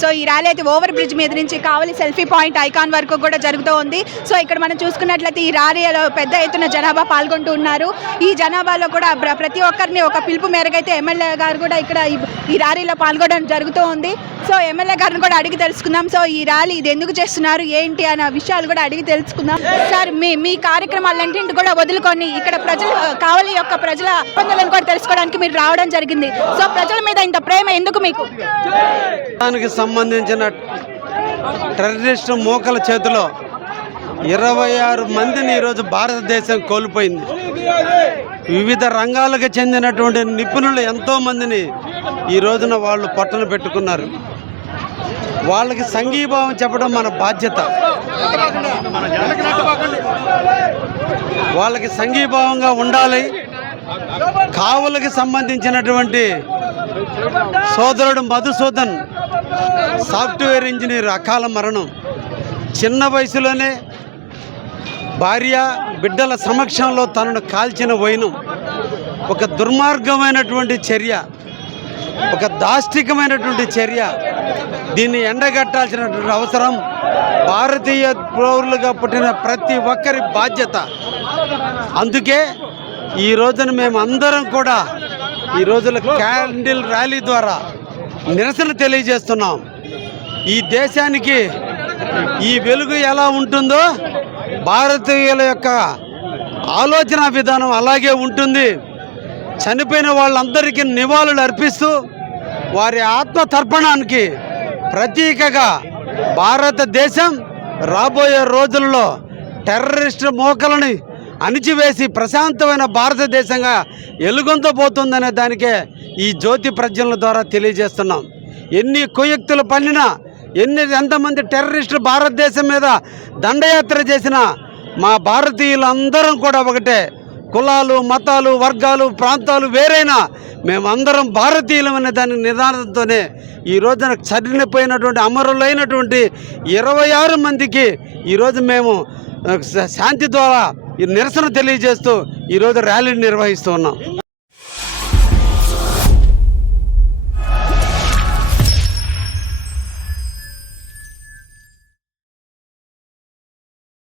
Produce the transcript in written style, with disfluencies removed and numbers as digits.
So ఈ rally అయితే over bridge మీద నుంచి కావలి సెల్ఫీ పాయింట్ ఐకాన్ వరకు కూడా జరుగుతూ ఉంది. సో ఇక్కడ మనం చూసుకున్నట్లయితే ఈ ర్యాలీలో పెద్ద ఎత్తున జనాభా పాల్గొంటూ ఉన్నారు. ఈ జనాభాలో కూడా ప్రతి ఒక్కరిని ఒక పిలుపు మేరకు అయితే ఎమ్మెల్యే గారు కూడా ఇక్కడ ఈ ర్యాలీలో పాల్గొనడం జరుగుతూ ఉంది. సో ఎమ్మెల్యే గారిని కూడా అడిగి తెలుసుకుందాం. సో ఈ ర్యాలీ ఇది ఎందుకు చేస్తున్నారు ఏంటి అన్న విషయాలు కూడా అడిగి తెలుసుకుందాం. సార్ మీ కార్యక్రమాలన్నింటిని కూడా వదులుకొని ఇక్కడ ప్రజలు కావలి యొక్క ప్రజల ఇబ్బందులను కూడా తెలుసుకోవడానికి మీరు రావడం జరిగింది. సో ప్రజల మీద ఇంత ప్రేమ ఎందుకు మీకు? దానికి సంబంధించిన టెర్రరిస్టు మూకల చేతిలో 26 మందిని ఈరోజు భారతదేశం కోల్పోయింది. వివిధ రంగాలకు చెందినటువంటి నిపుణులు ఎంతోమందిని ఈ రోజున వాళ్ళు పట్టున పెట్టుకున్నారు. వాళ్ళకి సంఘీభావం చెప్పడం మన బాధ్యత. వాళ్ళకి సంఘీభావంగా ఉండాలి. కావులకి సంబంధించినటువంటి సోదరుడు మధుసూదన్ సాఫ్ట్వేర్ ఇంజనీర్ అకాల మరణం. చిన్న వయసులోనే భార్య బిడ్డల సమక్షంలో తనను కాల్చిన వైనం ఒక దుర్మార్గమైనటువంటి చర్య, ఒక దాష్టికమైనటువంటి చర్య. దీన్ని ఎండగట్టాల్సినటువంటి అవసరం భారతీయ పౌరులుగా పుట్టిన ప్రతి ఒక్కరి బాధ్యత. అందుకే ఈ రోజున మేము అందరం కూడా ఈ రోజుల క్యాండిల్ ర్యాలీ ద్వారా నిరసన తెలియజేస్తున్నాం. ఈ దేశానికి ఈ వెలుగు ఎలా ఉంటుందో భారతీయుల యొక్క ఆలోచన విధానం అలాగే ఉంటుంది. చనిపోయిన వాళ్ళందరికీ నివాళులు అర్పిస్తూ వారి ఆత్మతర్పణానికి ప్రతీకగా భారతదేశం రాబోయే రోజుల్లో టెర్రరిస్టు మోకలని అణిచివేసి ప్రశాంతమైన భారతదేశంగా ఎలుగొందబోతుందనే దానికే ఈ జ్యోతి ప్రజ్వలన ద్వారా తెలియజేస్తున్నాం. ఎన్ని కుయుక్తులు పన్నినా, ఎంతమంది టెర్రరిస్టులు భారతదేశం మీద దండయాత్ర చేసినా మా భారతీయులందరం కూడా ఒకటే. కులాలు, మతాలు, వర్గాలు, ప్రాంతాలు వేరైనా మేమందరం భారతీయులం అనే దాని నిదానంతోనే ఈ రోజున చనిపోయినటువంటి అమరులైనటువంటి 26 మందికి ఈరోజు మేము శాంతి ద్వారా నిరసన తెలియజేస్తూ ఈరోజు ర్యాలీని నిర్వహిస్తూ ఉన్నాం.